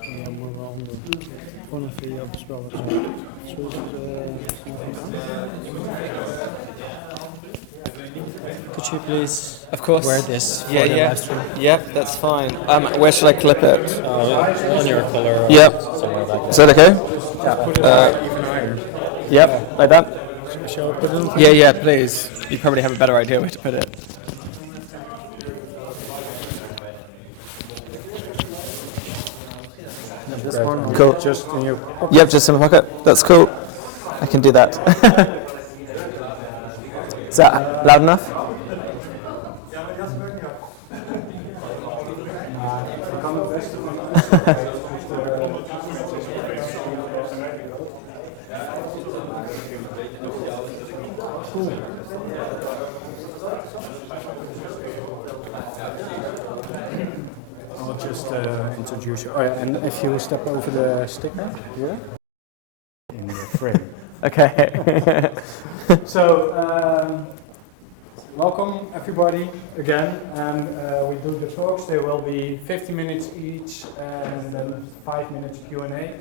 Ja, moeten we onder. Gewoon even jouw bespel zo. Zo is Could you please Of course. wear this for Yeah, the yeah. live stream? Yep, that's fine. Where should I clip it? On your collar. Yep. Somewhere like Is that. that okay? Put it even higher. Yep, like that? Shall I put it on? Yeah, please. You probably have a better idea where to put it. This one? Or Cool. Just in your pocket? Yep, just in my pocket. That's cool. I can do that. Is that loud enough? I'll just introduce you. Oh yeah, and if you step over the sticker here in the frame. Okay. So, welcome everybody again, and we do the talks. They will be 50 minutes each, and then 5 minutes Q&A.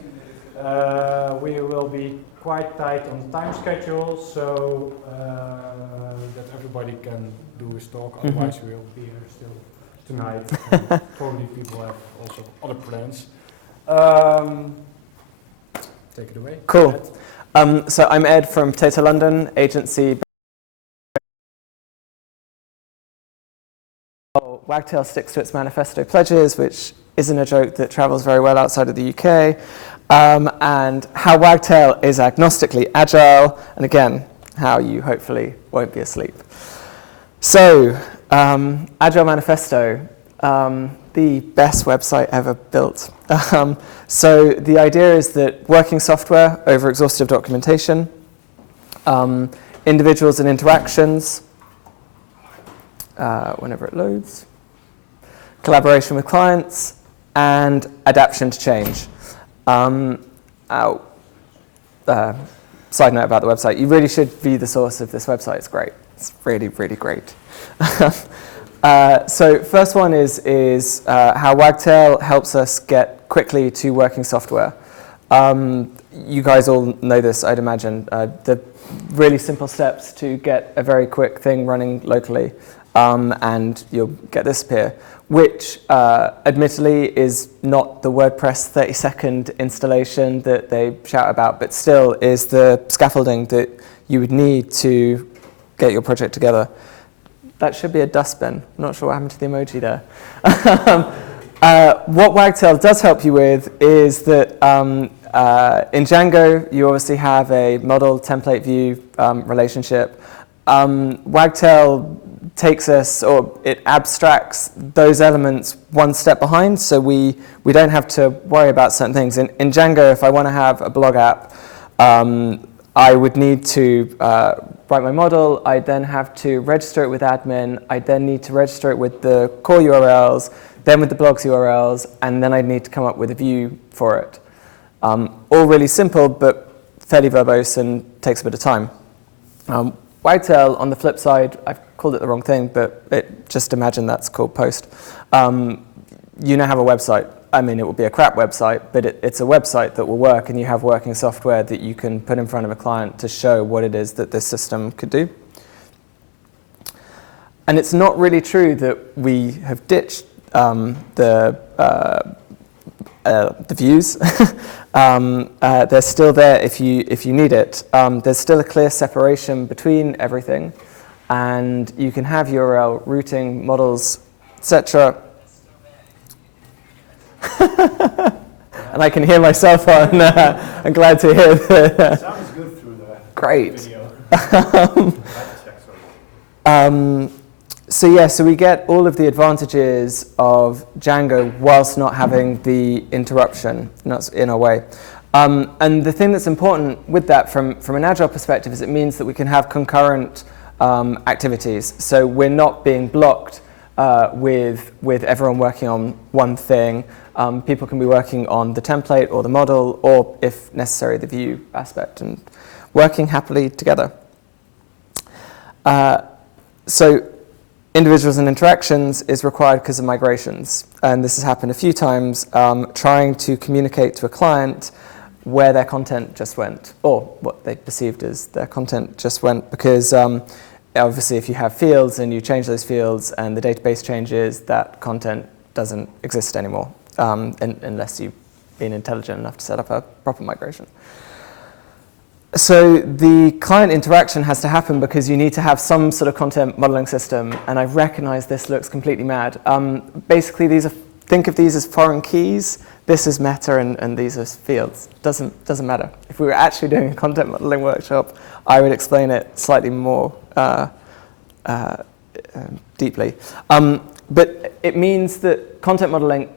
We will be quite tight on the time schedule, so that everybody can do his talk. Otherwise, we will be here still tonight. And probably people have also other plans. Take it away. Cool. So I'm Ed from Potato London, agency. Wagtail sticks to its manifesto pledges, which isn't a joke that travels very well outside of the UK. And how Wagtail is agnostically agile, and again, how you hopefully won't be asleep. So, Agile Manifesto, the best website ever built. So the idea is that working software over exhaustive documentation, individuals and interactions, whenever it loads, collaboration with clients, and adaptation to change. Side note about the website, you really should view the source of this website. It's great. It's really, really great. So first one is how Wagtail helps us get quickly to working software. You guys all know this, I'd imagine. The really simple steps to get a very quick thing running locally, and you'll get this appear, which admittedly is not the WordPress 30-second installation that they shout about, but still is the scaffolding that you would need to get your project together. That should be a dustbin. I'm not sure what happened to the emoji there. What Wagtail does help you with is that in Django, you obviously have a model template view relationship. Wagtail takes us, or it abstracts those elements one step behind, so we don't have to worry about certain things. In Django, if I want to have a blog app, I would need to write my model. I then have to register it with admin. I then need to register it with the core URLs, then with the blog's URLs, and then I need to come up with a view for it. All really simple, but fairly verbose and takes a bit of time. Wagtail, on the flip side, I've called it the wrong thing, but just imagine that's called Post. You now have a website. I mean, it will be a crap website, but it's a website that will work, and you have working software that you can put in front of a client to show what it is that this system could do. And it's not really true that we have ditched the views. They're still there if you need it. There's still a clear separation between everything, and you can have URL routing models, etc. And I can hear myself on. I'm glad to hear that. Sounds good through the Great. video. So we get all of the advantages of Django whilst not having the interruption in our way. And the thing that's important with that from an agile perspective is it means that we can have concurrent activities. So we're not being blocked with everyone working on one thing. People can be working on the template or the model, or if necessary, the view aspect, and working happily together. So individuals and interactions is required because of migrations. And this has happened a few times, trying to communicate to a client where their content just went, or what they perceived as their content just went, because obviously if you have fields and you change those fields and the database changes, that content doesn't exist anymore, unless you've been intelligent enough to set up a proper migration. So the client interaction has to happen because you need to have some sort of content modeling system, and I recognize this looks completely mad. Basically, think of these as foreign keys. This is meta, and these are fields. Doesn't matter. If we were actually doing a content modeling workshop, I would explain it slightly more deeply. But it means that content modeling,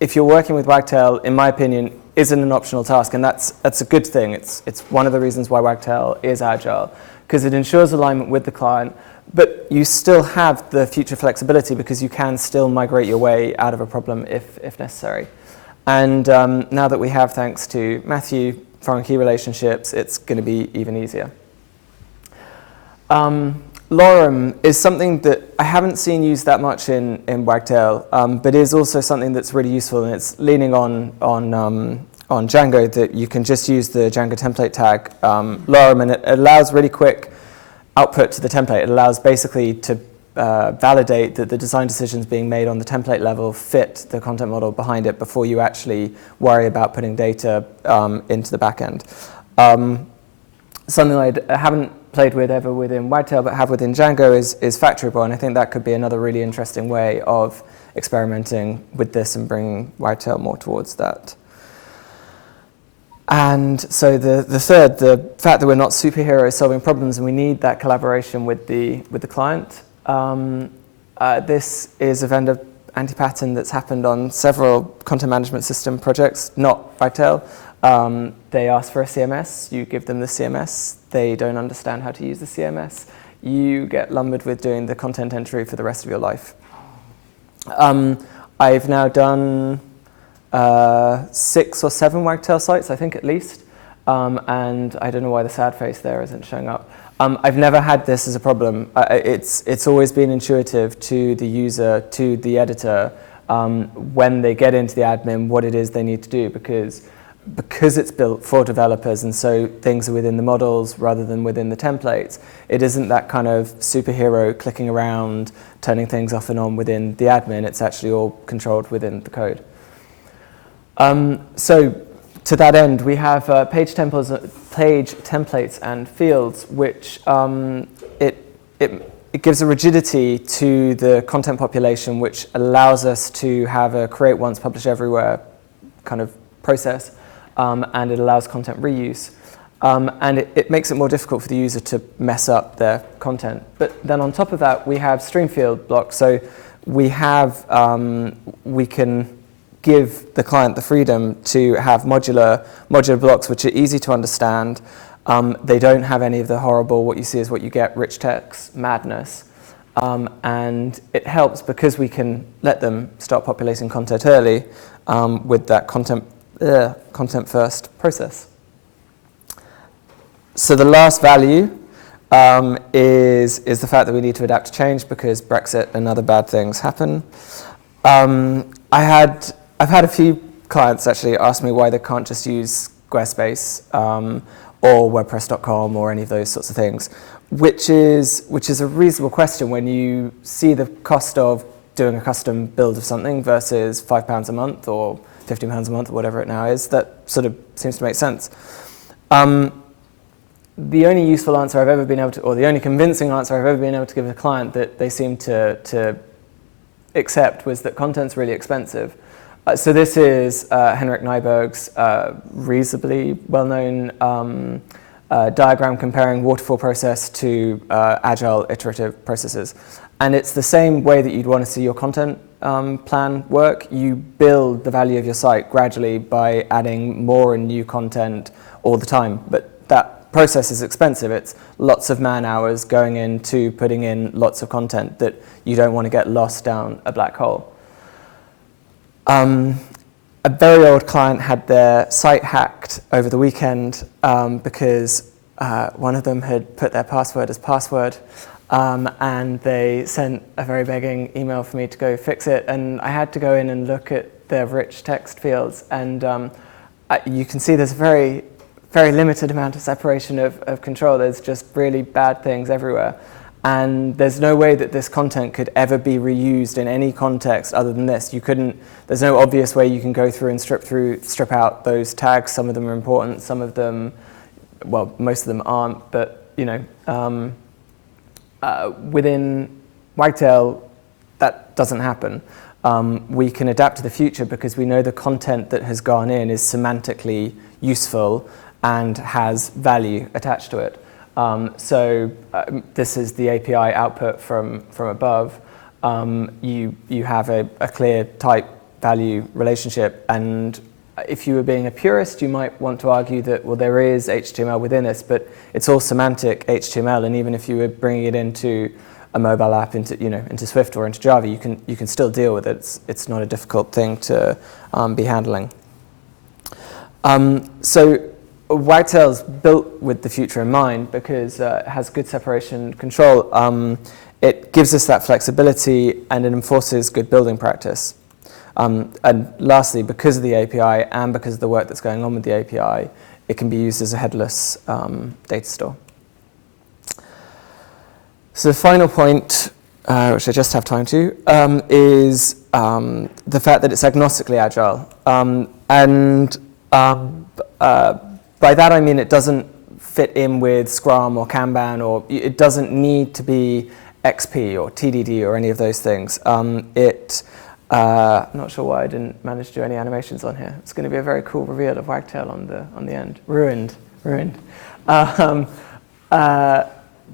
if you're working with Wagtail, in my opinion, isn't an optional task, and that's a good thing. It's one of the reasons why Wagtail is agile, because it ensures alignment with the client, but you still have the future flexibility because you can still migrate your way out of a problem if necessary. And now that we have, thanks to Matthew, foreign key relationships, it's going to be even easier. Lorem is something that I haven't seen used that much in Wagtail, but is also something that's really useful, and it's leaning on Django, that you can just use the Django template tag Lorem, and it allows really quick output to the template. It allows basically to validate that the design decisions being made on the template level fit the content model behind it before you actually worry about putting data into the back end. Something I haven't played with ever within Wagtail but have within Django is Factorable, and I think that could be another really interesting way of experimenting with this and bringing Wagtail more towards that. And so the third, the fact that we're not superheroes solving problems and we need that collaboration with the client. This is a vendor anti-pattern that's happened on several content management system projects, not Wagtail. They ask for a CMS, you give them the CMS, they don't understand how to use the CMS, you get lumbered with doing the content entry for the rest of your life. I've now done 6 or 7 Wagtail sites, I think at least, and I don't know why the sad face there isn't showing up. I've never had this as a problem. It's always been intuitive to the user, to the editor, when they get into the admin, what it is they need to do, because it's built for developers and so things are within the models rather than within the templates. It isn't that kind of superhero clicking around, turning things off and on within the admin. It's actually all controlled within the code. So to that end, we have page templates and fields, which it gives a rigidity to the content population, which allows us to have a create once, publish everywhere kind of process, and it allows content reuse. And it makes it more difficult for the user to mess up their content. But then on top of that, we have stream field blocks. So we can give the client the freedom to have modular blocks which are easy to understand. They don't have any of the horrible, what you see is what you get, rich text madness. And it helps because we can let them start populating content early with that content first process. So the last value is the fact that we need to adapt to change because Brexit and other bad things happen. I've had a few clients actually ask me why they can't just use Squarespace or WordPress.com or any of those sorts of things, which is a reasonable question when you see the cost of doing a custom build of something versus £5 a month or £15 a month or whatever it now is. That sort of seems to make sense. The only useful answer I've ever been able to, or the only convincing answer I've ever been able to give a client that they seem to accept was that content's really expensive. So this is Henrik Nyberg's reasonably well-known diagram comparing waterfall process to agile iterative processes. And it's the same way that you'd want to see your content plan work. You build the value of your site gradually by adding more and new content all the time. But that process is expensive. It's lots of man hours going into putting in lots of content that you don't want to get lost down a black hole. A very old client had their site hacked over the weekend because one of them had put their password as password. and they sent a very begging email for me to go fix it, and I had to go in and look at the rich text fields, and you can see there's a very, very limited amount of separation of control. There's just really bad things everywhere. And there's no way that this content could ever be reused in any context other than this. There's no obvious way you can go through and strip out those tags. Some of them are important, some of them, well, most of them aren't, but within Wagtail, that doesn't happen. We can adapt to the future because we know the content that has gone in is semantically useful and has value attached to it. This is the API output from above. You have a clear type value relationship, and if you were being a purist, you might want to argue that, well, there is HTML within this, but it's all semantic HTML, and even if you were bringing it into a mobile app, into Swift or into Java, you can still deal with it. It's not a difficult thing to be handling. Wagtail's built with the future in mind because it has good separation control. It gives us that flexibility and it enforces good building practice. And lastly, because of the API and because of the work that's going on with the API, it can be used as a headless data store. So the final point, which I just have time to, is the fact that it's agnostically agile. By that I mean it doesn't fit in with Scrum or Kanban, or it doesn't need to be XP or TDD or any of those things. I'm not sure why I didn't manage to do any animations on here. It's going to be a very cool reveal of Wagtail on the end. Ruined.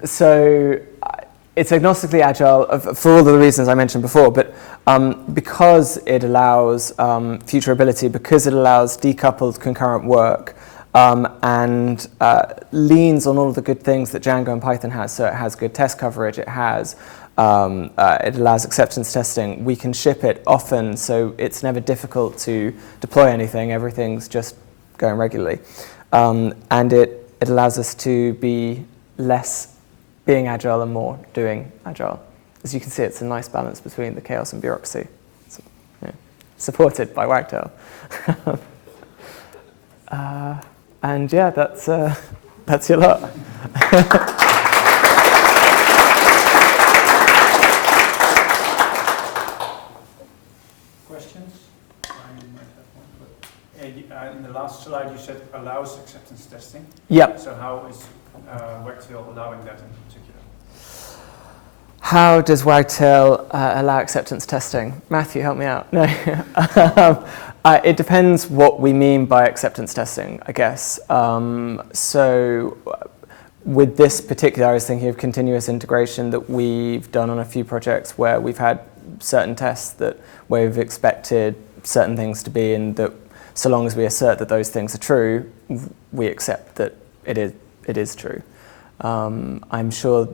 So it's agnostically agile for all the reasons I mentioned before, but because it allows futurability, because it allows decoupled concurrent work, and leans on all of the good things that Django and Python has. So it has good test coverage, it allows acceptance testing. We can ship it often, so it's never difficult to deploy anything. Everything's just going regularly. And it allows us to be less being agile and more doing agile. As you can see, it's a nice balance between the chaos and bureaucracy. So, yeah, supported by Wagtail. And yeah, that's your lot. Questions? I might have one. But, in the last slide, you said allows acceptance testing. Yep. So how is Wagtail allowing that in particular? How does Wagtail allow acceptance testing? Matthew, help me out. No. It depends what we mean by acceptance testing, I guess. So with this particular, I was thinking of continuous integration that we've done on a few projects where we've had certain tests where we've expected certain things to be, and that so long as we assert that those things are true, we accept that it is true. I'm sure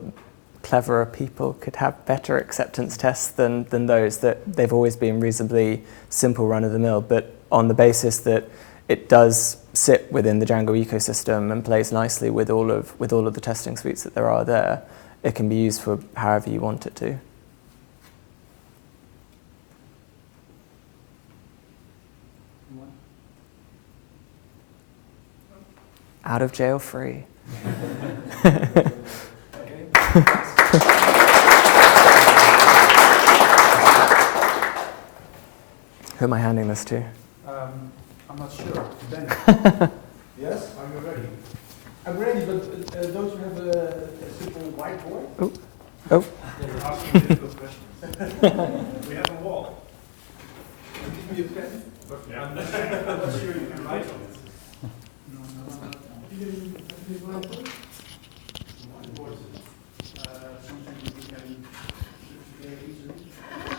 cleverer people could have better acceptance tests than those. That they've always been reasonably simple run-of-the-mill, but on the basis that it does sit within the Django ecosystem and plays nicely with all of the testing suites that there are there, it can be used for however you want it to. Out of jail free. Who am I handing this to? I'm not sure. Ben. Yes, are you ready? I'm ready, but don't you have a simple whiteboard? Oh. You're asking difficult questions. We have a wall. Give me a pen. Yeah. I'm not sure you can write on it.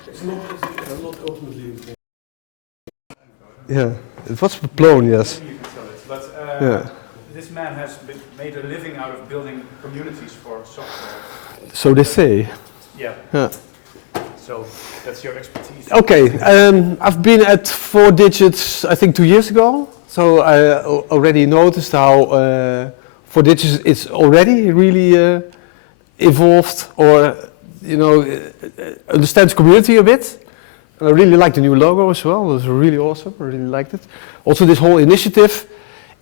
It's not ultimately. Yeah, it was blown, yes. You can tell it, but Yeah. this man has made a living out of building communities for software. So they say. Yeah. Yeah. So that's your expertise. Okay, I've been at 4Digits, I think 2 years ago. So I already noticed how 4Digits is already really involved or understands community a bit. And I really like the new logo as well. It was really awesome. I really liked it. Also, this whole initiative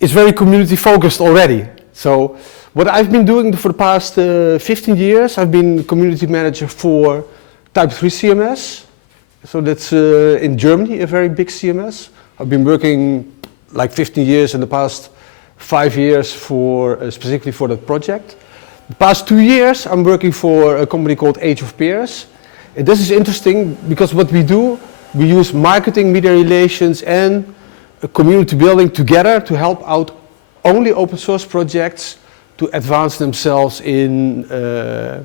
is very community focused already. So what I've been doing for the past 15 years, I've been community manager for Type 3 CMS. So that's in Germany, a very big CMS. I've been working like 15 years in the past 5 years for specifically for that project. The past 2 years, I'm working for a company called Age of Peers. And this is interesting because what we do, we use marketing, media relations, and community building together to help out only open source projects to advance themselves in the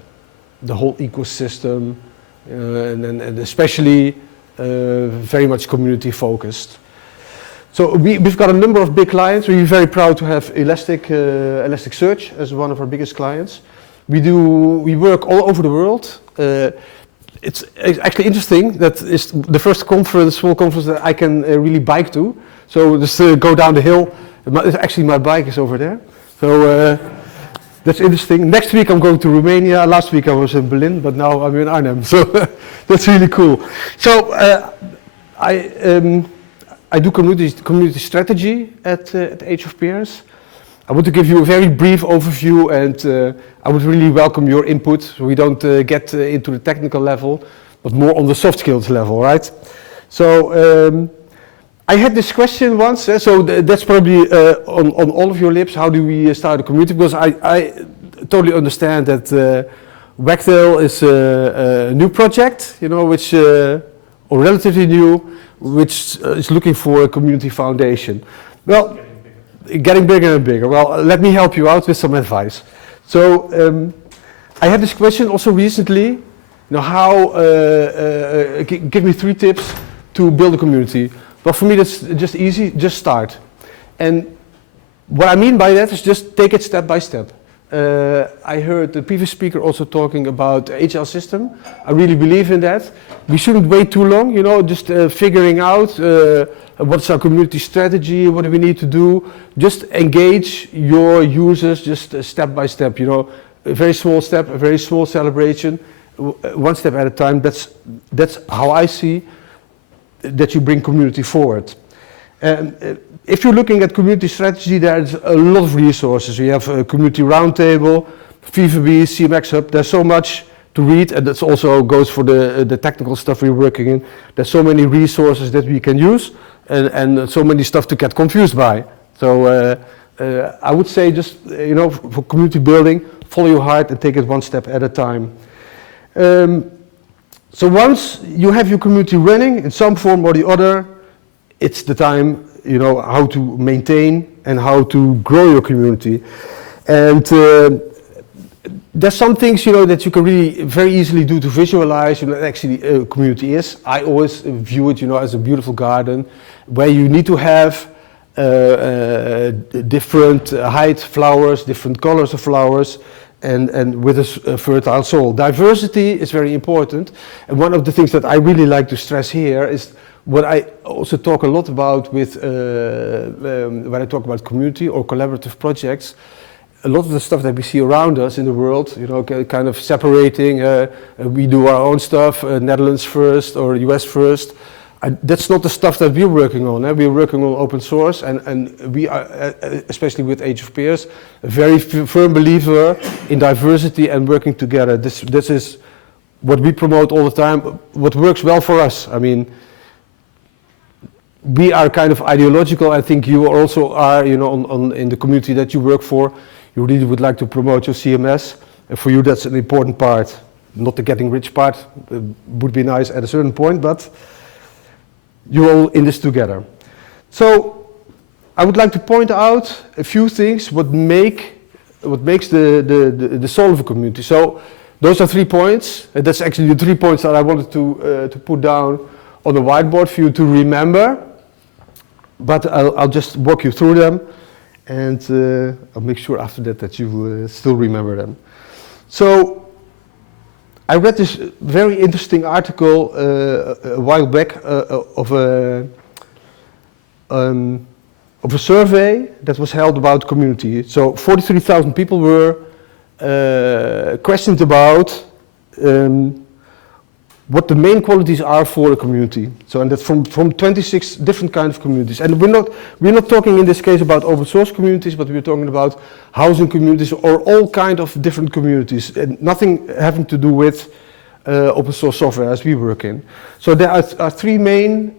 whole ecosystem, and especially very much community focused. So we've got a number of big clients. We're very proud to have Elasticsearch as one of our biggest clients. We work all over the world. It's actually interesting that it's the first small conference that I can really bike to. So just go down the hill. Actually, my bike is over there. So that's interesting. Next week I'm going to Romania. Last week I was in Berlin, but now I'm in Arnhem. So that's really cool. So I do community strategy at Age of Peers. I want to give you a very brief overview, and I would really welcome your input so we don't get into the technical level, but more on the soft skills level, right? So I had this question once, so that's probably on all of your lips. How do we start a community? Because I totally understand that Wagtail is a new project, which or relatively new, which is looking for a community foundation. Well, getting bigger and bigger. Well, let me help you out with some advice. So I had this question also recently. Give me 3 tips to build a community. Well, for me that's just easy. Just start. And what I mean by that is just take it step by step. I heard the previous speaker also talking about the agile system. I really believe in that. We shouldn't wait too long, just figuring out what's our community strategy, what do we need to do. Just engage your users just step by step, a very small step, a very small celebration, one step at a time. That's how I see that you bring community forward. And if you're looking at community strategy, there's a lot of resources. We have a community roundtable, VVB, CMX Hub. There's so much to read, and that also goes for the technical stuff we're working in. There's so many resources that we can use, and so many stuff to get confused by. So I would say just, for community building, follow your heart and take it one step at a time. So once you have your community running in some form or the other, it's the time, how to maintain and how to grow your community. And there's some things, that you can really very easily do to visualize, actually a community is. I always view it, as a beautiful garden where you need to have different height flowers, different colors of flowers, and with a fertile soil. Diversity is very important. And one of the things that I really like to stress here is what I also talk a lot about with when I talk about community or collaborative projects. A lot of the stuff that we see around us in the world, kind of separating, we do our own stuff, Netherlands first or US first. That's not the stuff that we're working on. We're working on open source, and we are, especially with Age of Peers, a very firm believer in diversity and working together. This is what we promote all the time, what works well for us. I mean, we are kind of ideological. I think you also are, in the community that you work for. You really would like to promote your CMS, and for you that's an important part. Not the getting rich part, would be nice at a certain point, but you're all in this together. So I would like to point out a few things what makes the soul of a community. So those are 3 points. And that's actually the 3 points that I wanted to put down on the whiteboard for you to remember. But I'll just walk you through them, and I'll make sure after that you still remember them. So I read this very interesting article a while back of a survey that was held about community. So 43,000 people were questions about what the main qualities are for a community. So, and that's from 26 different kinds of communities. And we're not talking in this case about open source communities, but we're talking about housing communities or all kind of different communities, and nothing having to do with open source software as we work in. So there are three main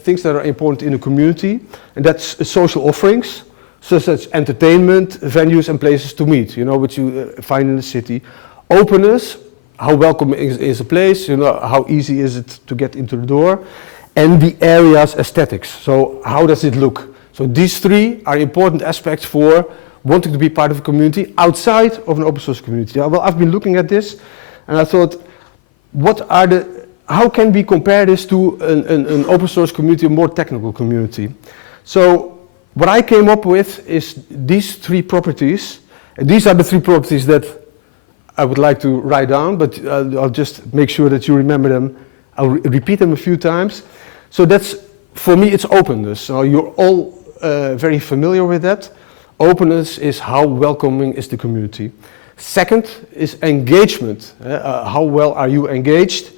things that are important in a community, and that's social offerings, such as entertainment, venues, and places to meet, you know, which you find in the city. Openness, how welcome is a place, you know, how easy is it to get into the door, and the area's aesthetics. So how does it look? So these three are important aspects for wanting to be part of a community outside of an open source community. Well, I've been looking at this, and I thought, how can we compare this to an open source community, a more technical community? So what I came up with is these three properties, and these are the three properties that I would like to write down, but I'll just make sure that you remember them. I'll repeat them a few times. So that's, for me, it's openness. So you're all very familiar with that. Openness is how welcoming is the community. Second is engagement. How well are you engaged?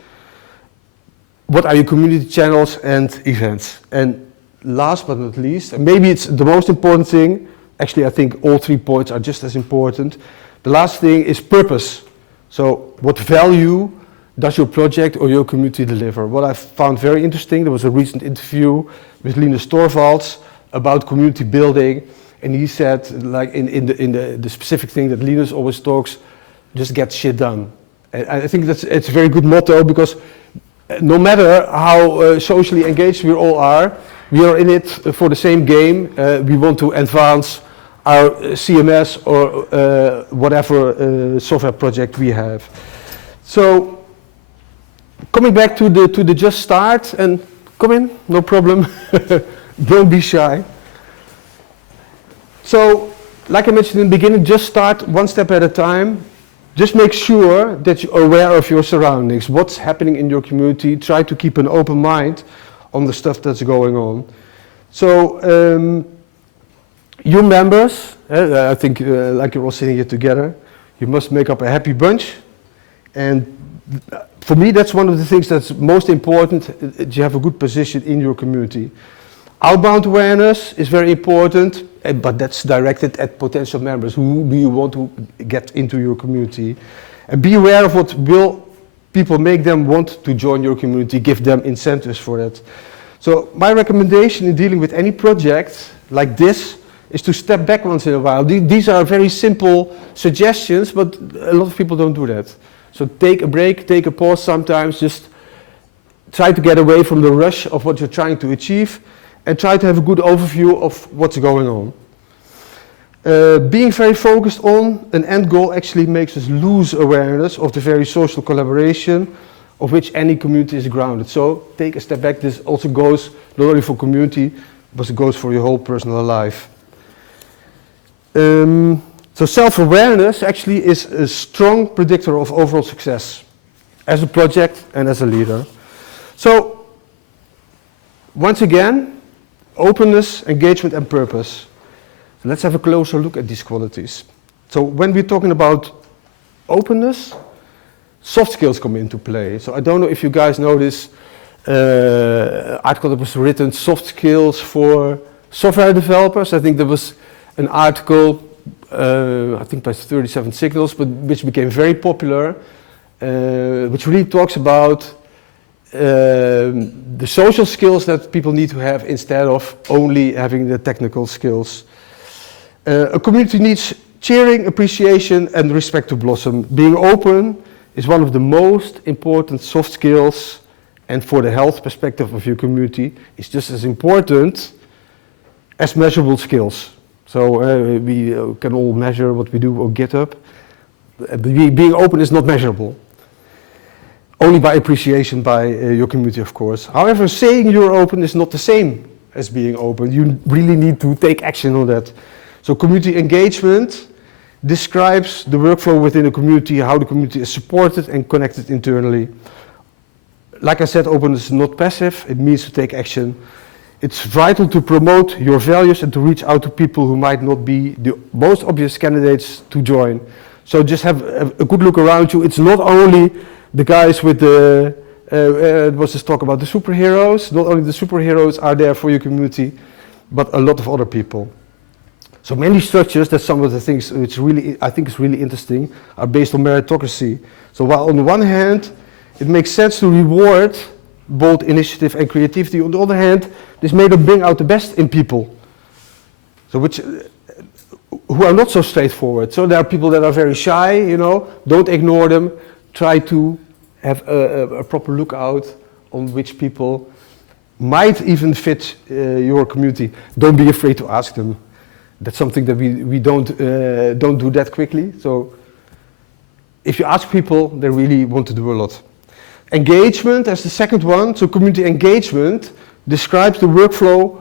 What are your community channels and events? And last but not least, and maybe it's the most important thing, actually I think all 3 points are just as important. The last thing is purpose. So what value does your project or your community deliver? What I found very interesting, there was a recent interview with Linus Torvalds about community building, and he said, like in the specific thing that Linus always talks, just get shit done. And I think it's a very good motto, because no matter how socially engaged we all are, we are in it for the same game. We want to advance our CMS or whatever software project we have. So, coming back to the just start, and come in, no problem, don't be shy. So, like I mentioned in the beginning, just start one step at a time. Just make sure that you're aware of your surroundings, what's happening in your community. Try to keep an open mind on the stuff that's going on. So, your members, I think like you're all sitting here together, you must make up a happy bunch. And for me, that's one of the things that's most important, that you have a good position in your community. Outbound awareness is very important, but that's directed at potential members. Who do you want to get into your community? And be aware of what will people make them want to join your community, give them incentives for that. So my recommendation in dealing with any project like this is to step back once in a while. These are very simple suggestions, but a lot of people don't do that. So take a break, take a pause sometimes, just try to get away from the rush of what you're trying to achieve, and try to have a good overview of what's going on. Being very focused on an end goal actually makes us lose awareness of the very social collaboration of which any community is grounded. So take a step back. This also goes not only for community, but it goes for your whole personal life. So self-awareness actually is a strong predictor of overall success as a project and as a leader. So once again, openness, engagement, and purpose. So let's have a closer look at these qualities. So when we're talking about openness, soft skills come into play. So I don't know if you guys know this article that was written, Soft Skills for Software Developers. I think there was an article, I think by 37 Signals, but which became very popular, which really talks about the social skills that people need to have instead of only having the technical skills. A community needs cheering, appreciation, and respect to blossom. Being open is one of the most important soft skills, and for the health perspective of your community, it's just as important as measurable skills. So we can all measure what we do on GitHub. Being open is not measurable. Only by appreciation by your community, of course. However, saying you're open is not the same as being open. You really need to take action on that. So community engagement describes the workflow within a community, how the community is supported and connected internally. Like I said, openness is not passive, it means to take action. It's vital to promote your values and to reach out to people who might not be the most obvious candidates to join. So just have a good look around you. It's not only the guys with the, it was this talk about the superheroes. Not only the superheroes are there for your community, but a lot of other people. So many structures, that's some of the things which really, I think is really interesting, are based on meritocracy. So while on the one hand, it makes sense to reward both initiative and creativity, on the other hand, this may not bring out the best in people. So which, who are not so straightforward. So there are people that are very shy, you know, don't ignore them, try to have a proper lookout on which people might even fit your community. Don't be afraid to ask them. That's something that we don't do that quickly. So if you ask people, they really want to do a lot. Engagement as the second one. So community engagement describes the workflow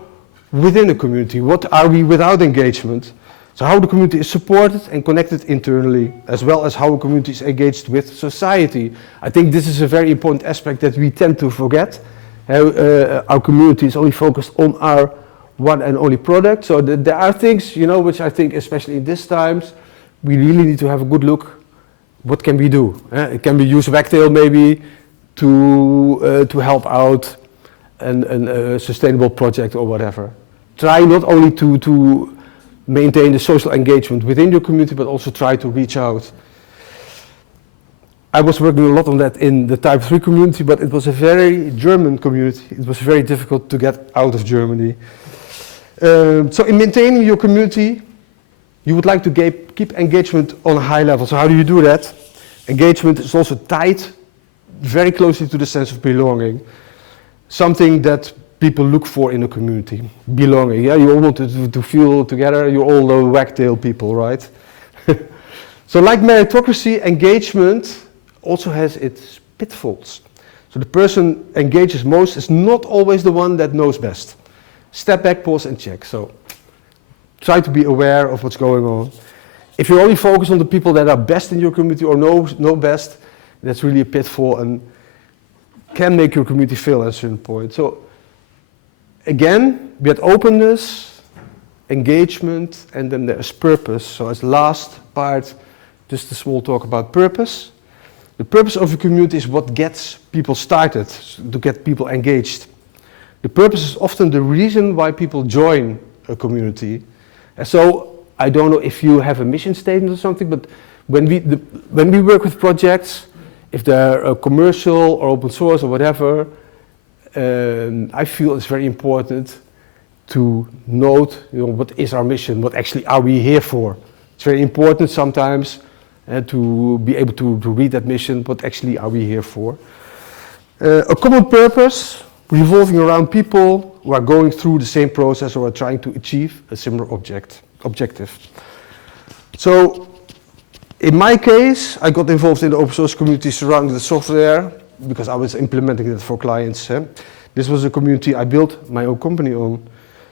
within a community. What are we without engagement? So how the community is supported and connected internally, as well as how a community is engaged with society. I think this is a very important aspect that we tend to forget. Our community is only focused on our one and only product. So there are things, you know, which I think, especially in these times, we really need to have a good look. What can we do? Can we use Wagtail maybe to help out a sustainable project or whatever? Try not only to maintain the social engagement within your community, but also try to reach out. I was working a lot on that in the Type 3 community, but it was a very German community. It was very difficult to get out of Germany. So in maintaining your community, you would like to keep engagement on a high level. So how do you do that? Engagement is also tied very closely to the sense of belonging. Something that people look for in a community. Belonging, yeah? You all want to feel together. You're all the Wagtail people, right? So like meritocracy, engagement also has its pitfalls. So the person engages most is not always the one that knows best. Step back, pause and check. So try to be aware of what's going on. If you only focus on the people that are best in your community or know best, that's really a pitfall and can make your community fail at a certain point. So again, we had openness, engagement, and then there's purpose. So as last part, just a small talk about purpose. The purpose of a community is what gets people started, to get people engaged. The purpose is often the reason why people join a community. And so I don't know if you have a mission statement or something, but when we work with projects, if they're commercial or open source or whatever, I feel it's very important to note, you know, what is our mission, what actually are we here for. It's very important sometimes to be able to read that mission, what actually are we here for. A common purpose revolving around people who are going through the same process or are trying to achieve a similar objective. So in my case, I got involved in the open source community surrounding the software because I was implementing it for clients. This was a community I built my own company on.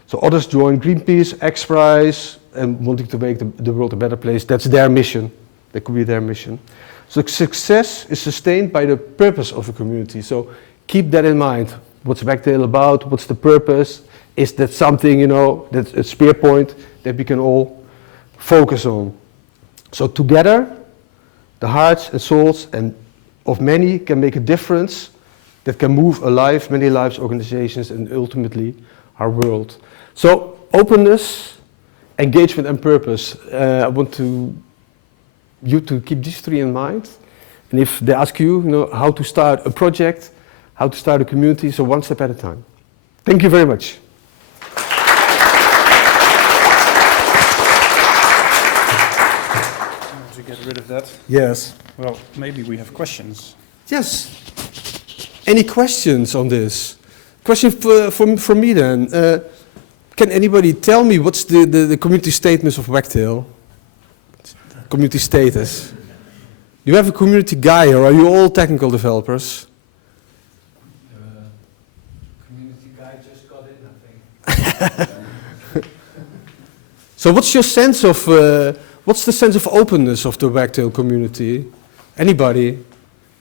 So others joined Greenpeace, XPRIZE, and wanting to make the world a better place. That's their mission. That could be their mission. So success is sustained by the purpose of a community. So keep that in mind. What's Wagtail about? What's the purpose? Is that something, you know, that's a spear point that we can all focus on? So together, the hearts and souls of many can make a difference that can move alive many lives, organizations, and ultimately our world. So openness, engagement, and purpose. I want you to keep these three in mind. And if they ask you, you know, how to start a project, how to start a community, so one step at a time. Thank you very much. To get rid of that. Yes. Well, maybe we have questions. Yes. Any questions on this? Question for me then. Can anybody tell me what's the community status of Wagtail? Community status. Do you have a community guy or are you all technical developers? Community guy just got in, I think. So what's your sense of, what's the sense of openness of the Wagtail community? Anybody?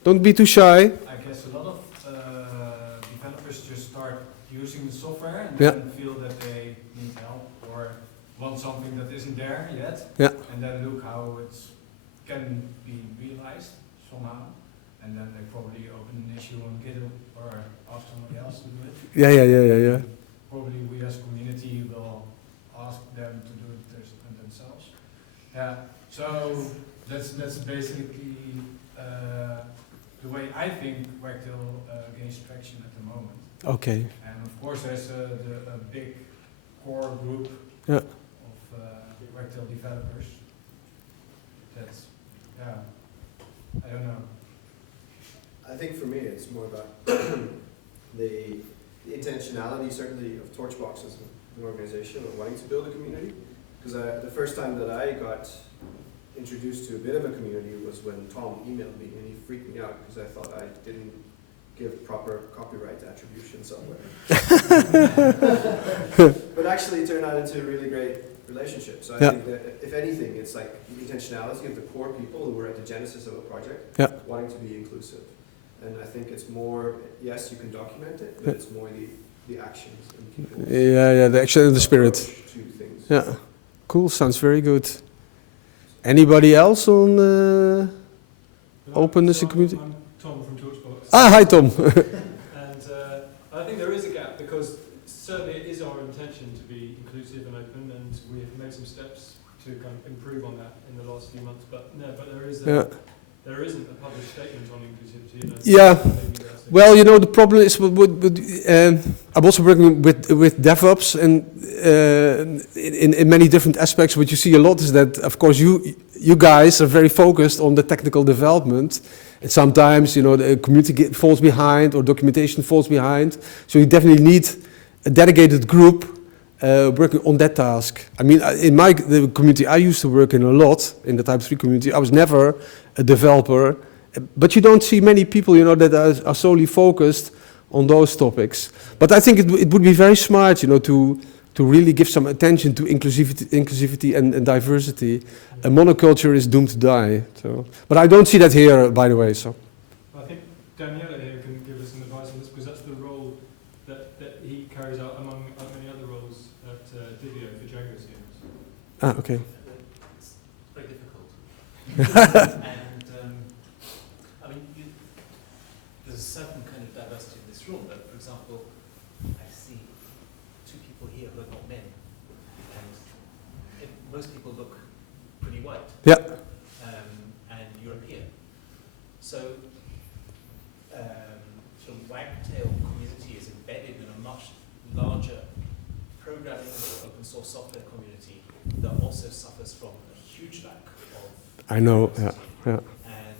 Don't be too shy. I guess a lot of developers just start using the software and then feel that they need help or want something that isn't there yet. Yeah. And then look how it's can be realized somehow, and then they probably open an issue on GitHub or ask somebody else to do it. Yeah. Probably we as a community will ask them to do it themselves. Yeah. So that's basically the way I think Wagtail gains traction at the moment. Okay. And of course, there's a big core group Yeah. of Wagtail developers. That's, yeah, I don't know. I think for me it's more about the intentionality, certainly, of Torchbox as an organization of wanting to build a community. Because the first time that I got introduced to a bit of a community was when Tom emailed me, and he freaked me out because I thought I didn't give proper copyright attribution somewhere. But actually it turned out into a really great relationship. So I think that if anything, it's like the intentionality of the core people who were at the genesis of a project wanting to be inclusive. And I think it's more, yes, you can document it, but it's more the actions and people's The action and the spirit. to things. Yeah, cool. Sounds very good. Anybody else on openness in community? I'm Tom from Torchbox. Hi Tom. And I think there is a gap because certainly it is our intention to be inclusive and open, and we have made some steps to kind of improve on that in the last few months. But there isn't a published statement on inclusivity. Well, you know, the problem is I'm also working with DevOps, and in many different aspects. What you see a lot is that, of course, you guys are very focused on the technical development, and sometimes, you know, the community falls behind or documentation falls behind. So you definitely need a dedicated group working on that task. I mean, in the community I used to work in a lot, in the Type 3 community, I was never a developer, but you don't see many people, you know, that are solely focused on those topics. But I think it would be very smart, you know, to really give some attention to inclusivity and diversity. A monoculture is doomed to die. So, but I don't see that here, by the way. So I think Daniela here can give us some advice on this, because that's the role that he carries out among many other roles at Divio for Django schemes. Okay. It's very difficult. I mean, there's a certain kind of diversity in this room, but for example, I see two people here who are not men, and most people look pretty white. Yeah. And European. So the Wagtail community is embedded in a much larger programming open source software community that also suffers from a huge lack of I know. diversity. Yeah. And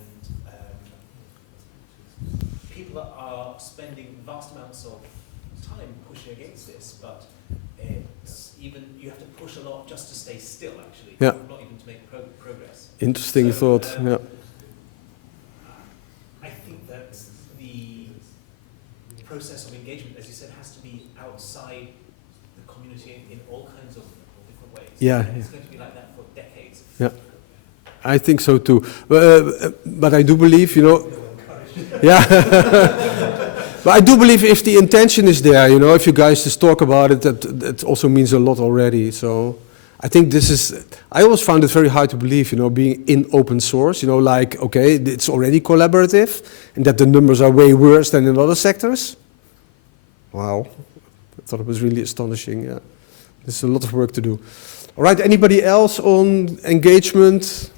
people are spending vast amounts of time pushing against this, but it's even, you have to push a lot just to stay still, actually. Yeah. Not even to make progress. Interesting thought. Yeah. I think that the process of engagement, as you said, has to be outside the community in all kinds of different ways. Yeah. And it's going to be like that for decades. Yeah. I think so too. But I do believe, you know, yeah. But I do believe if the intention is there, you know, if you guys just talk about it, that also means a lot already. So I think this is, I always found it very hard to believe, you know, being in open source, you know, like, okay, it's already collaborative and that the numbers are way worse than in other sectors. Wow. I thought it was really astonishing. Yeah. There's a lot of work to do. All right, anybody else on engagement,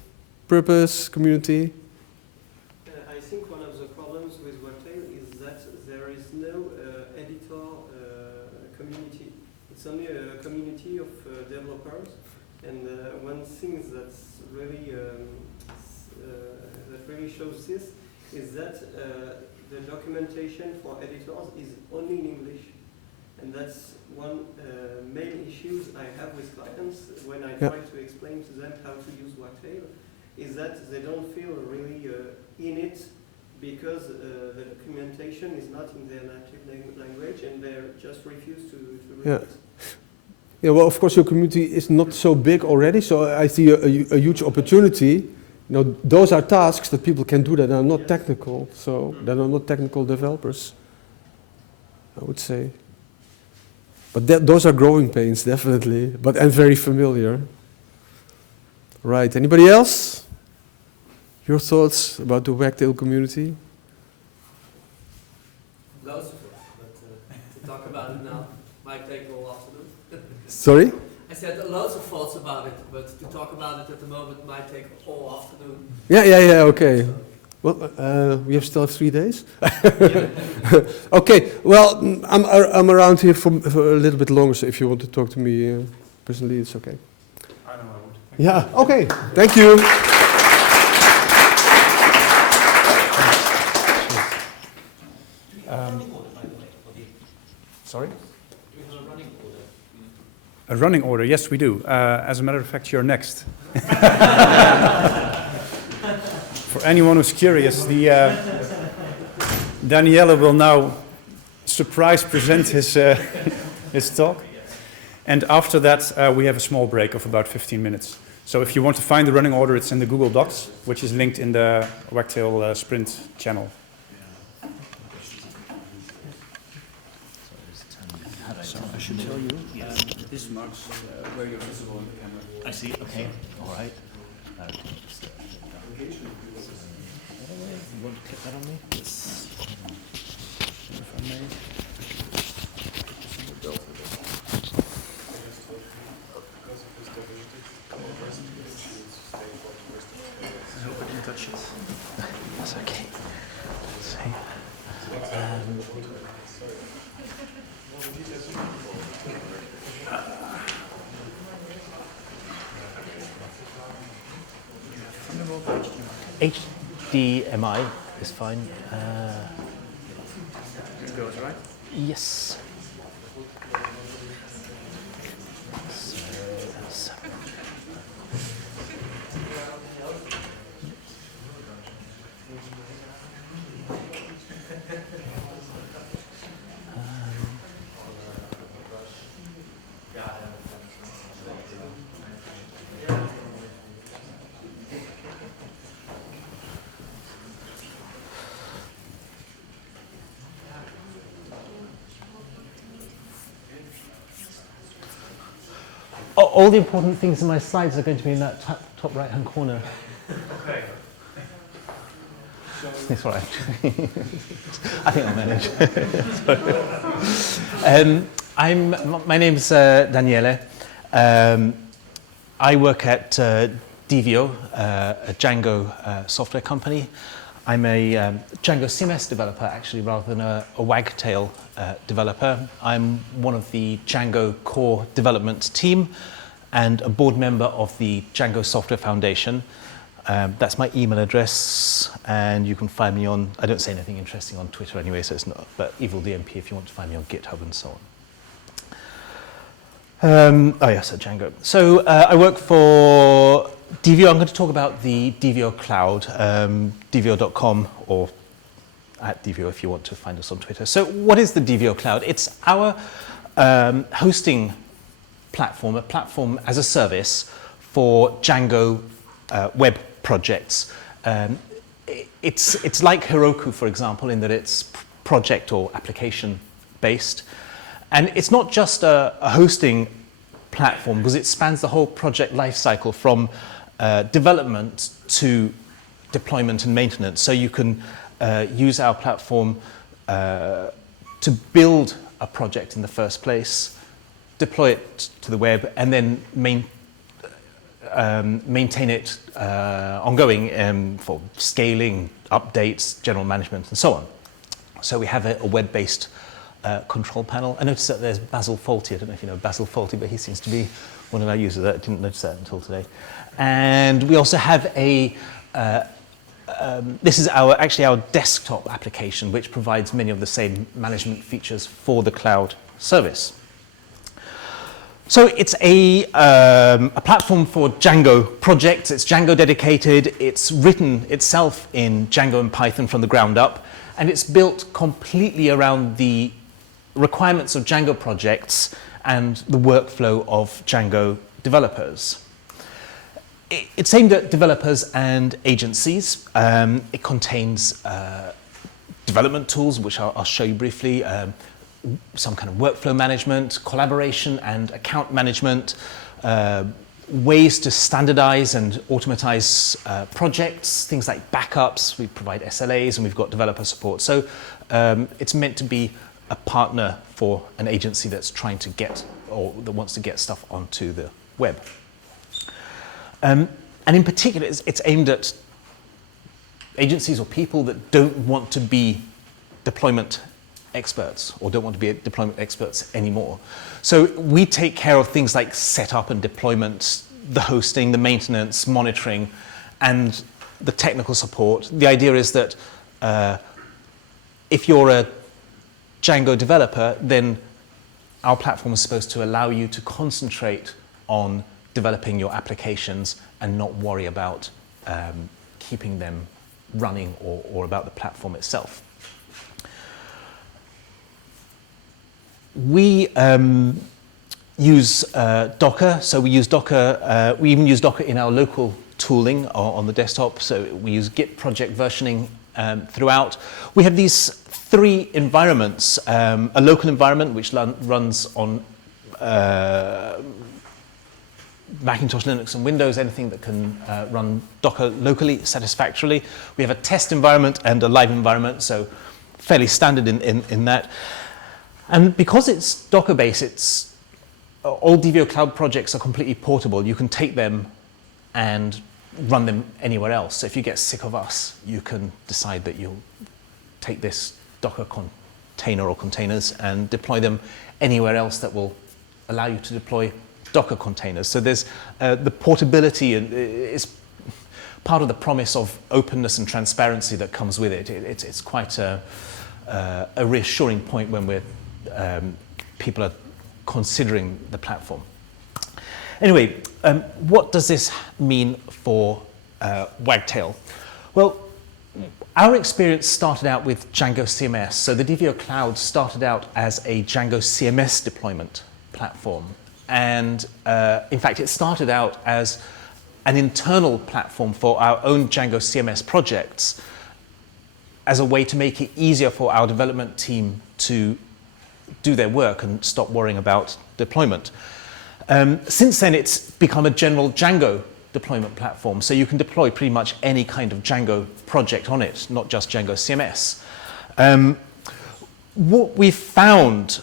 purpose, community? I think one of the problems with Wagtail is that there is no editor community. It's only a community of developers, and one thing that's really that really shows this is that the documentation for editors is only in English, and that's one main issues I have with clients when I try to explain to them how to use Wagtail, is that they don't feel really in it because the documentation is not in their native language, and they just refuse to read it. Yeah, well, of course, your community is not so big already, so I see a huge opportunity. You know, those are tasks that people can do that are not technical, so that are not technical developers, I would say. But those are growing pains, definitely, and very familiar. Right, anybody else? Your thoughts about the Wagtail community? Loads of it, but to talk about it now might take all afternoon. Sorry? I said loads of thoughts about it, but to talk about it at the moment might take all afternoon. Yeah, okay. Well, we have still 3 days. Okay, well, I'm around here for a little bit longer, so if you want to talk to me personally, it's okay. I know I would. Yeah, okay, thank you. Sorry? Do we have a running order? A running order, yes we do. As a matter of fact, you're next. For anyone who's curious, Daniele will now surprise present his, his talk. And after that, we have a small break of about 15 minutes. So if you want to find the running order, it's in the Google Docs, which is linked in the Wagtail Sprint channel. So I should tell you, this marks where you're visible on the camera. I see, okay, all right. You want to click that on me? Yes. If I may. I hope I didn't touch it. That's okay. See. HDMI is fine. It goes, right? Yes. So that's all the important things in my slides are going to be in that top right-hand corner. Okay. It's all right. I think I'll manage. My name's Daniele. I work at Divio, a Django software company. I'm a Django CMS developer, actually, rather than a Wagtail developer. I'm one of the Django core development team and a board member of the Django Software Foundation. That's my email address, and you can find me on, I don't say anything interesting on Twitter anyway, so it's not, but EvilDMP if you want to find me on GitHub and so on. Oh yes, at Django. So I work for Divio. I'm going to talk about the Divio cloud, divio.com, or at Divio if you want to find us on Twitter. So what is the Divio cloud? It's our hosting platform, a platform as a service for Django web projects. It's like Heroku, for example, in that it's project or application based. And it's not just a hosting platform, because it spans the whole project lifecycle from development to deployment and maintenance. So you can use our platform to build a project in the first place, deploy it to the web, and then maintain it ongoing for scaling, updates, general management, and so on. So we have a web-based control panel. I noticed that there's Basil Fawlty. I don't know if you know Basil Fawlty, but he seems to be one of our users. I didn't notice that until today. And we also have a this is actually our desktop application, which provides many of the same management features for the cloud service. So it's a platform for Django projects. It's Django dedicated. It's written itself in Django and Python from the ground up. And it's built completely around the requirements of Django projects and the workflow of Django developers. It's aimed at developers and agencies. It contains development tools, which I'll show you briefly, some kind of workflow management, collaboration and account management, ways to standardize and automatize projects, things like backups. We provide SLAs and we've got developer support. So it's meant to be a partner for an agency that's trying to get, or that wants to get stuff onto the web. And in particular, it's aimed at agencies or people that don't want to be deployment experts or don't want to be deployment experts anymore. So we take care of things like setup and deployment, the hosting, the maintenance, monitoring, and the technical support. The idea is that if you're a Django developer, then our platform is supposed to allow you to concentrate on developing your applications and not worry about keeping them running or about the platform itself. We use Docker, so we use Docker, we even use Docker in our local tooling on the desktop, so we use Git project versioning throughout. We have these 3 environments, a local environment which runs on Macintosh, Linux and Windows, anything that can run Docker locally satisfactorily. We have a test environment and a live environment, so fairly standard in that. And because it's Docker-based, all DVO Cloud projects are completely portable. You can take them and run them anywhere else. So if you get sick of us, you can decide that you'll take this Docker container or containers and deploy them anywhere else that will allow you to deploy Docker containers. So there's the portability is part of the promise of openness and transparency that comes with it. It's quite a reassuring point when people are considering the platform. Anyway, what does this mean for Wagtail? Well, our experience started out with Django CMS. So the DVO Cloud started out as a Django CMS deployment platform. And in fact, it started out as an internal platform for our own Django CMS projects as a way to make it easier for our development team to do their work and stop worrying about deployment. Since then, it's become a general Django deployment platform, so you can deploy pretty much any kind of Django project on it, not just Django CMS. What we've found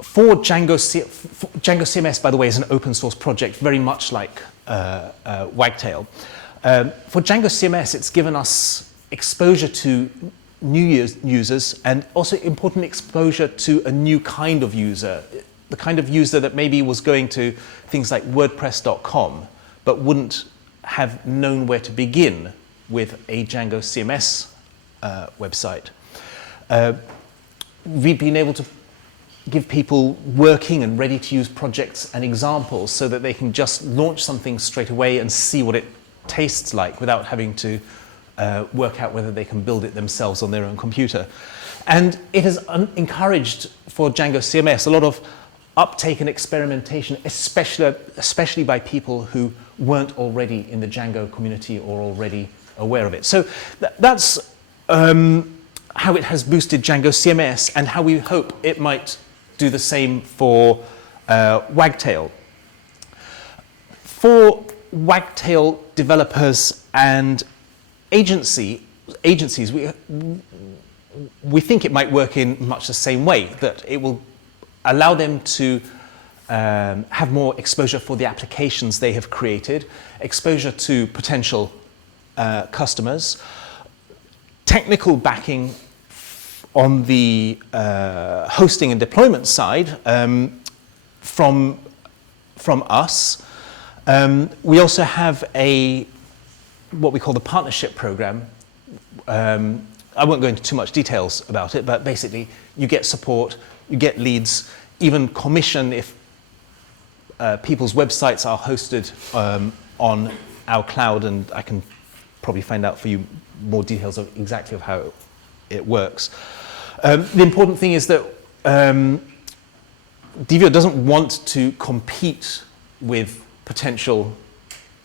for Django CMS, by the way, is an open source project, very much like Wagtail. For Django CMS, it's given us exposure to new users and also important exposure to a new kind of user, the kind of user that maybe was going to things like WordPress.com but wouldn't have known where to begin with a Django CMS website. We've been able to give people working and ready to use projects and examples so that they can just launch something straight away and see what it tastes like without having to work out whether they can build it themselves on their own computer. And it has encouraged for Django CMS a lot of uptake and experimentation, especially by people who weren't already in the Django community or already aware of it. So that's how it has boosted Django CMS and how we hope it might do the same for Wagtail. For Wagtail developers and agencies, we think it might work in much the same way, that it will allow them to have more exposure for the applications they have created, exposure to potential customers, technical backing on the hosting and deployment side from us. We also have what we call the partnership program. I won't go into too much details about it, but basically you get support, you get leads, even commission if people's websites are hosted on our cloud, and I can probably find out for you more details of exactly of how it works. The important thing is that DVO doesn't want to compete with potential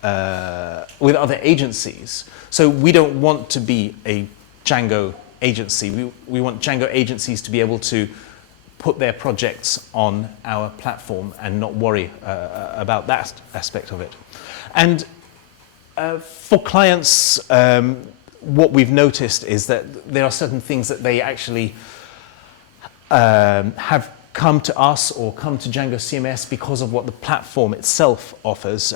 with other agencies. So we don't want to be a Django agency. We want Django agencies to be able to put their projects on our platform and not worry about that aspect of it. And for clients, what we've noticed is that there are certain things that they actually have come to us or come to Django CMS because of what the platform itself offers.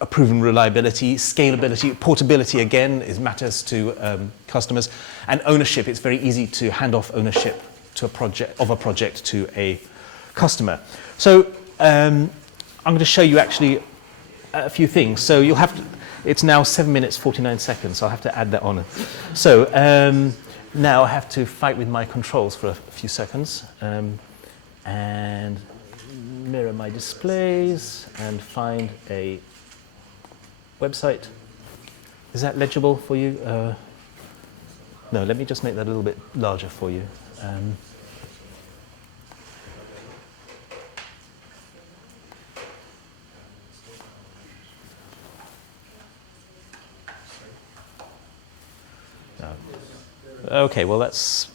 A proven reliability, scalability, portability again is matters to customers, and ownership. It's very easy to hand off ownership to a project to a customer. So I'm going to show you actually a few things. So you'll have to, it's now 7 minutes 49 seconds, so I'll have to add that on. So now I have to fight with my controls for a few seconds and mirror my displays and find a website. Is that legible for you? No, let me just make that a little bit larger for you. Okay, well that's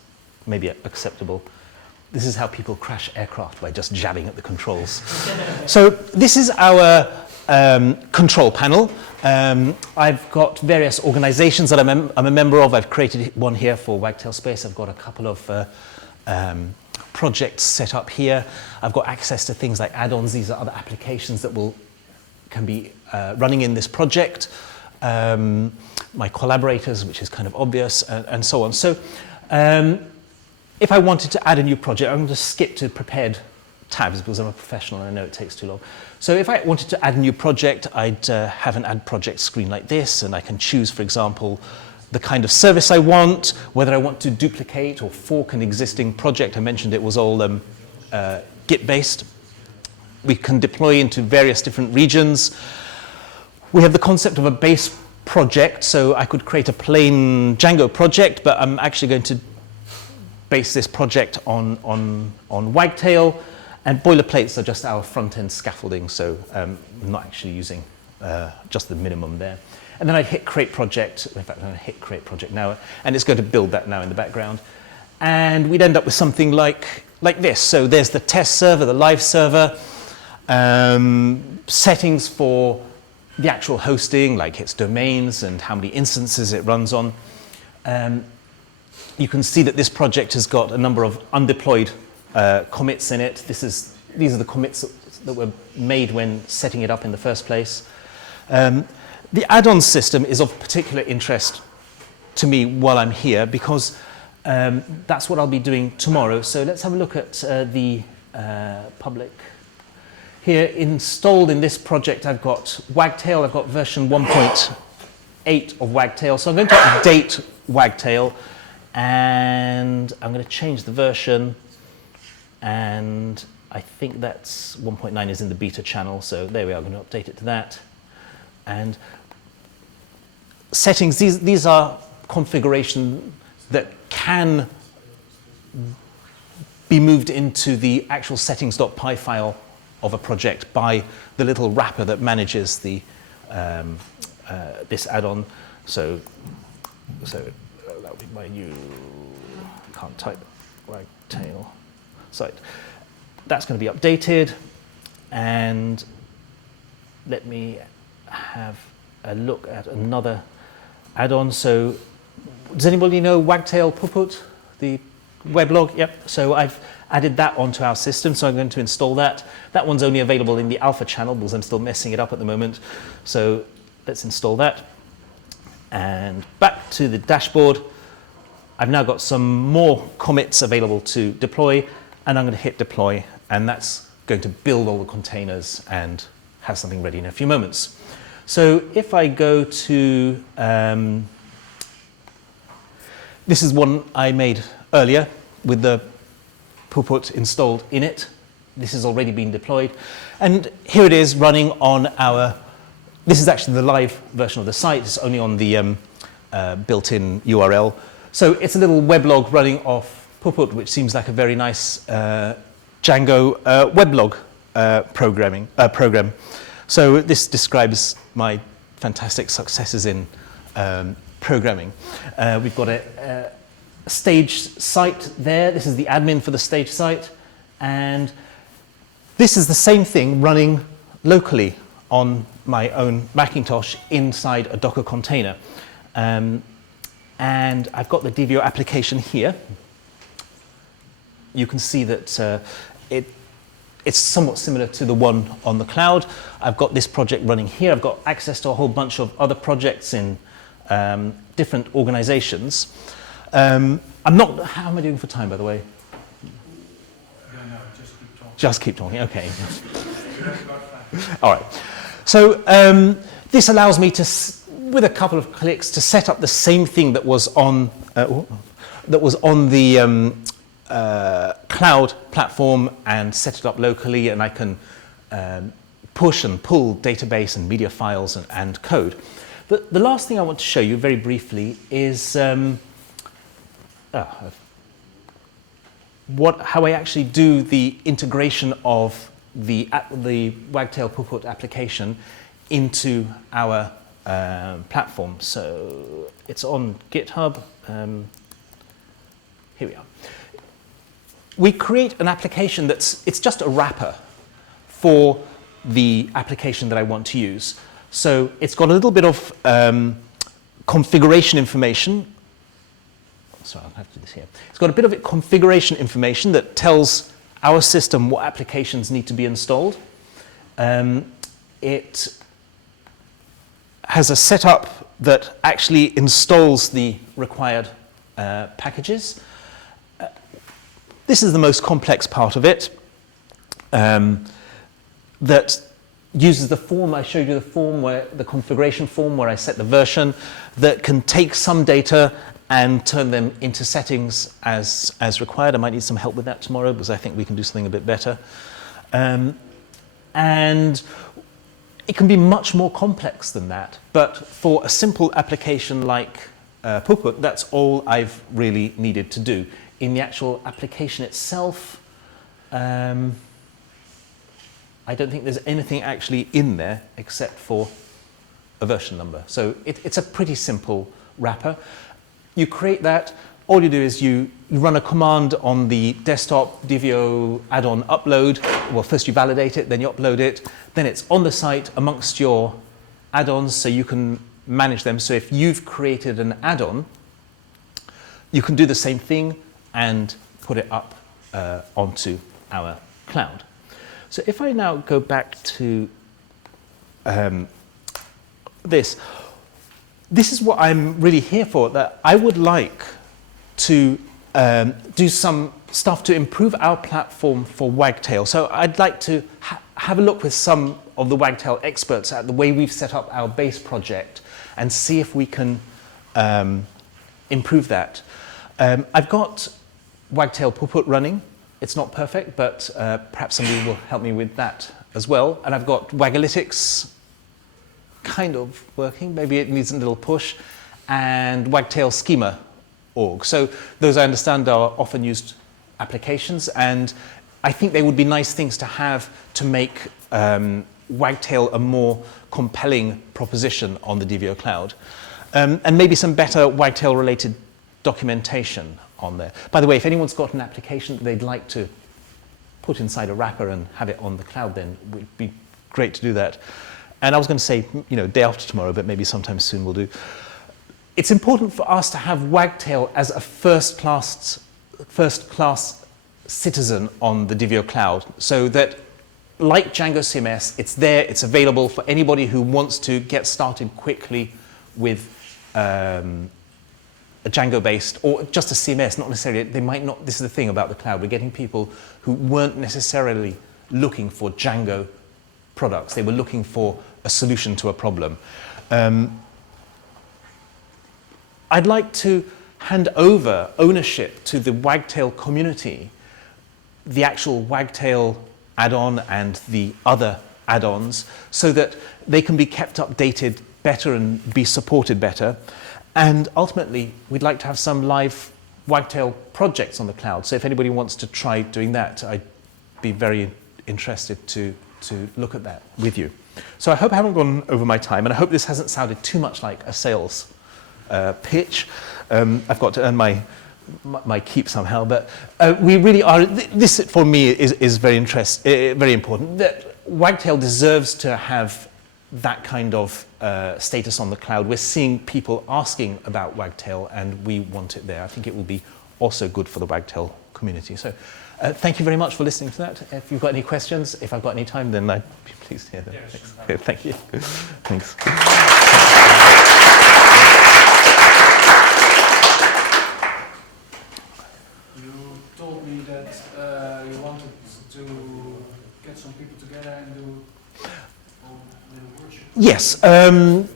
maybe acceptable. This is how people crash aircraft, by just jabbing at the controls. So this is our control panel. I've got various organizations that I'm a member of. I've created one here for Wagtail Space. I've got a couple of projects set up here. I've got access to things like add-ons. These are other applications that can be running in this project. My collaborators, which is kind of obvious, and so on. So if I wanted to add a new project, I'm going to skip to prepared tabs because I'm a professional and I know it takes too long. So if I wanted to add a new project, I'd have an add project screen like this, and I can choose, for example, the kind of service I want, whether I want to duplicate or fork an existing project. I mentioned it was all Git-based. We can deploy into various different regions. We have the concept of a base project, so I could create a plain Django project, but I'm actually going to base this project on Wagtail, and boilerplates are just our front-end scaffolding, so I'm not actually using just the minimum there. And then I'd hit create project. In fact, I'm going to hit create project now, and it's going to build that now in the background. And we'd end up with something like this. So there's the test server, the live server, settings for the actual hosting, like its domains and how many instances it runs on. You can see that this project has got a number of undeployed commits in it. These are the commits that were made when setting it up in the first place. The add-on system is of particular interest to me while I'm here because that's what I'll be doing tomorrow. So let's have a look at the public. Here, installed in this project, I've got Wagtail. I've got version 1.8 of Wagtail. So I'm going to update Wagtail, and I'm going to change the version. And I think that's 1.9 is in the beta channel. So there we are. I'm going to update it to that. And settings, these are configuration that can be moved into the actual settings.py file of a project by the little wrapper that manages the this add-on. So that would be my new, can't type, Wagtail site. That's going to be updated, and let me have a look at another add-on. So does anybody know Wagtail Puput, the weblog? Yep. So I've added that onto our system, so I'm going to install that. That one's only available in the alpha channel because I'm still messing it up at the moment. So let's install that. And back to the dashboard. I've now got some more commits available to deploy, and I'm going to hit deploy, and that's going to build all the containers and have something ready in a few moments. So if I go to, this is one I made earlier with the Puput installed in it. This has already been deployed. And here it is running on our, this is actually the live version of the site. It's only on the built-in URL. So it's a little weblog running off Puput, which seems like a very nice Django weblog program. So this describes my fantastic successes in programming. We've got a stage site there. This is the admin for the stage site. And this is the same thing running locally on my own Macintosh inside a Docker container. And I've got the DVO application here. You can see that it's somewhat similar to the one on the cloud. I've got this project running here. I've got access to a whole bunch of other projects in different organizations. I'm not, how am I doing for time, by the way? No, just keep talking. Just keep talking, okay. All right. So this allows me to, with a couple of clicks, to set up the same thing that was on the cloud platform and set it up locally, and I can push and pull database and media files and code. The last thing I want to show you very briefly is how I actually do the integration of the Wagtail Puput application into our platform. So it's on GitHub. Here we are. We create an application it's just a wrapper for the application that I want to use. So it's got a little bit of configuration information. Sorry, I'll have to do this here. It's got a bit of configuration information that tells our system what applications need to be installed. It has a setup that actually installs the required packages. This is the most complex part of it, that uses the form. I showed you the form, the configuration form where I set the version, that can take some data and turn them into settings as required. I might need some help with that tomorrow because I think we can do something a bit better. And it can be much more complex than that, but for a simple application like Puput, that's all I've really needed to do. In the actual application itself, I don't think there's anything actually in there except for a version number. So it's a pretty simple wrapper. You create that. All you do is you run a command on the desktop DVO add-on upload. Well, first you validate it, then you upload it. Then it's on the site amongst your add-ons so you can manage them. So if you've created an add-on, you can do the same thing and put it up onto our cloud. So if I now go back to this is what I'm really here for, that I would like to do some stuff to improve our platform for Wagtail. So I'd like to have a look with some of the Wagtail experts at the way we've set up our base project and see if we can improve that. I've got Wagtail Puput running. It's not perfect, but perhaps somebody will help me with that as well. And I've got Wagalytics kind of working. Maybe it needs a little push. And Wagtail Schema.org. So those, I understand, are often used applications. And I think they would be nice things to have to make Wagtail a more compelling proposition on the DVO cloud. And maybe some better Wagtail-related documentation on there. By the way, if anyone's got an application that they'd like to put inside a wrapper and have it on the cloud, then it would be great to do that. And I was going to say, day after tomorrow, but maybe sometime soon we'll do. It's important for us to have Wagtail as a first-class citizen on the DVO cloud, so that, like Django CMS, it's there, it's available for anybody who wants to get started quickly with a Django-based, or just a CMS, not necessarily, they might not, this is the thing about the cloud, we're getting people who weren't necessarily looking for Django products, they were looking for a solution to a problem. I'd like to hand over ownership to the Wagtail community, the actual Wagtail add-on and the other add-ons, so that they can be kept updated better and be supported better. And ultimately, we'd like to have some live Wagtail projects on the cloud. So if anybody wants to try doing that, I'd be very interested to look at that with you. So I hope I haven't gone over my time, and I hope this hasn't sounded too much like a sales pitch. I've got to earn my might keep somehow, but we really are, this for me is very important. That Wagtail deserves to have that kind of status on the cloud. We're seeing people asking about Wagtail, and we want it there. I think it will be also good for the Wagtail community. So thank you very much for listening to that. If you've got any questions, if I've got any time, then I'd be pleased to hear them. Yes. Okay, thank you. Thanks. You told me that you wanted to get some people together and do a little workshop. Yes, I'll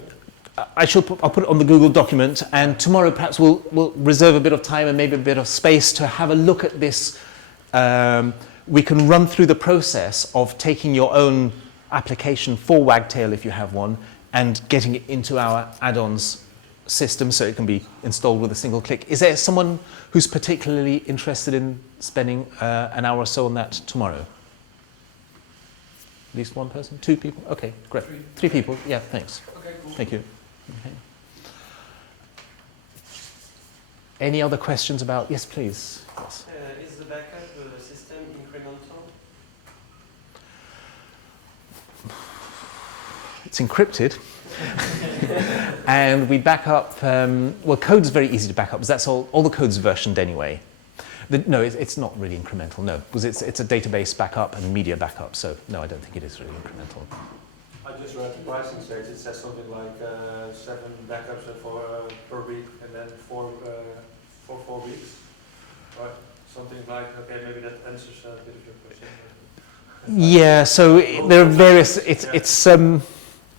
put it on the Google document, and tomorrow perhaps we'll reserve a bit of time and maybe a bit of space to have a look at this. We can run through the process of taking your own application for Wagtail, if you have one, and getting it into our add-ons system so it can be installed with a single click. Is there someone who's particularly interested in spending an hour or so on that tomorrow? At least one person? 2 people? Okay, great. 3 people? Yeah, thanks. Okay, cool. Thank you. Okay. Any other questions about? Yes, please. Yes. Is the backup system incremental? It's encrypted. And we back up, well, code's very easy to back up because that's all the code's versioned anyway. No, it's not really incremental, no, because it's a database backup and media backup, so no, I don't think it is really incremental. I just read the pricing stage. It says something like 7 backups per week, and then 4 for 4 weeks. Right? Something like, okay, maybe that answers a bit of your question. Yeah, so there are various,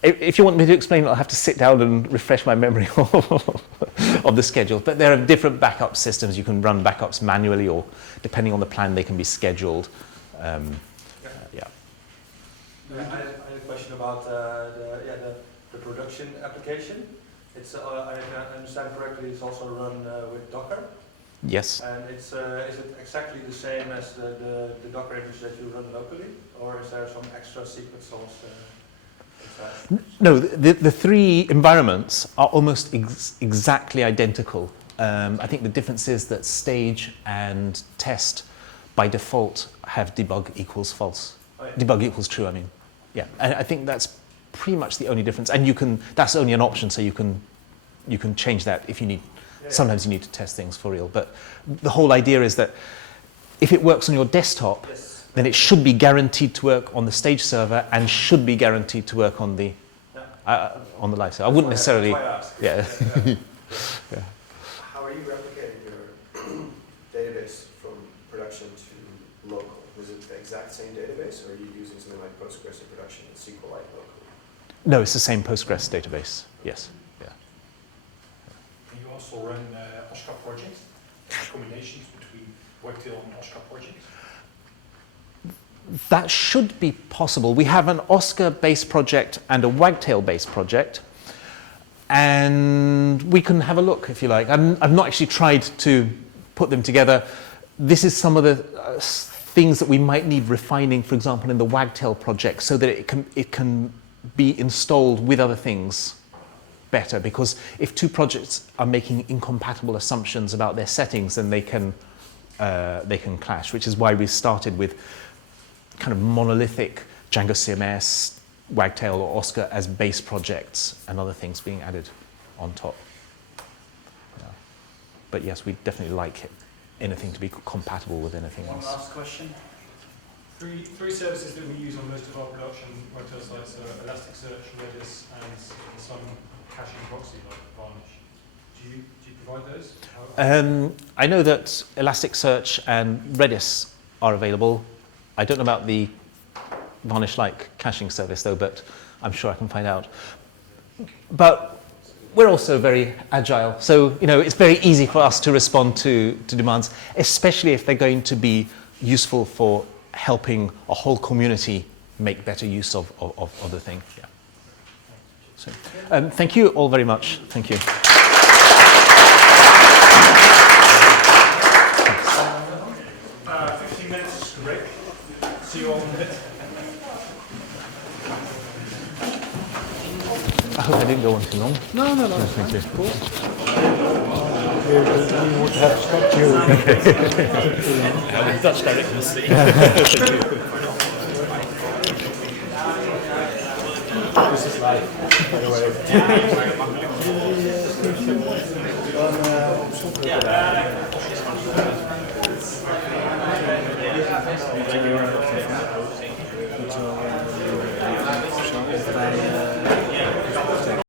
if you want me to explain, I'll have to sit down and refresh my memory of the schedule. But there are different backup systems. You can run backups manually, or depending on the plan, they can be scheduled. I had a question about the production application. It's, I understand correctly, it's also run with Docker. Yes. And is it exactly the same as the Docker image that you run locally, or is there some extra secret sauce? No, the 3 environments are almost exactly identical. I think the difference is that stage and test by default have debug equals false. Oh, yeah. Debug equals true, I mean. Yeah, and I think that's pretty much the only difference. And that's only an option, so you can change that if you need. Yeah. Sometimes you need to test things for real. But the whole idea is that if it works on your desktop, yes, then it should be guaranteed to work on the stage server and should be guaranteed to work on the live server. I wouldn't necessarily. Yeah. Yeah. How are you replicating your database from production to local? Is it the exact same database, or are you using something like Postgres in production and SQLite locally? No, it's the same Postgres database. Yes. Yeah. Can you also run Oscar projects? Combinations between Wagtail and Oscar projects? That should be possible. We have an Oscar-based project and a Wagtail-based project, and we can have a look if you like. I've not actually tried to put them together. This is some of the things that we might need refining, for example, in the Wagtail project, so that it can be installed with other things better. Because if 2 projects are making incompatible assumptions about their settings, then they can clash. Which is why we started with kind of monolithic Django CMS, Wagtail or Oscar as base projects, and other things being added on top. Yeah. But yes, we definitely like anything to be compatible with anything else. One last question. 3 services that we use on most of our production Wagtail sites are Elasticsearch, Redis, and some caching proxy like Varnish. Do you provide those? I know that Elasticsearch and Redis are available. I don't know about the Varnish-like caching service though, but I'm sure I can find out. But we're also very agile, so it's very easy for us to respond to demands, especially if they're going to be useful for helping a whole community make better use of the thing. Yeah. So, thank you all very much. Thank you. 15 minutes break. See you all in a bit. I hope I didn't go on too long. No, Thank you. Cool. we would have stopped you. I will touch directly. This is live, by the way.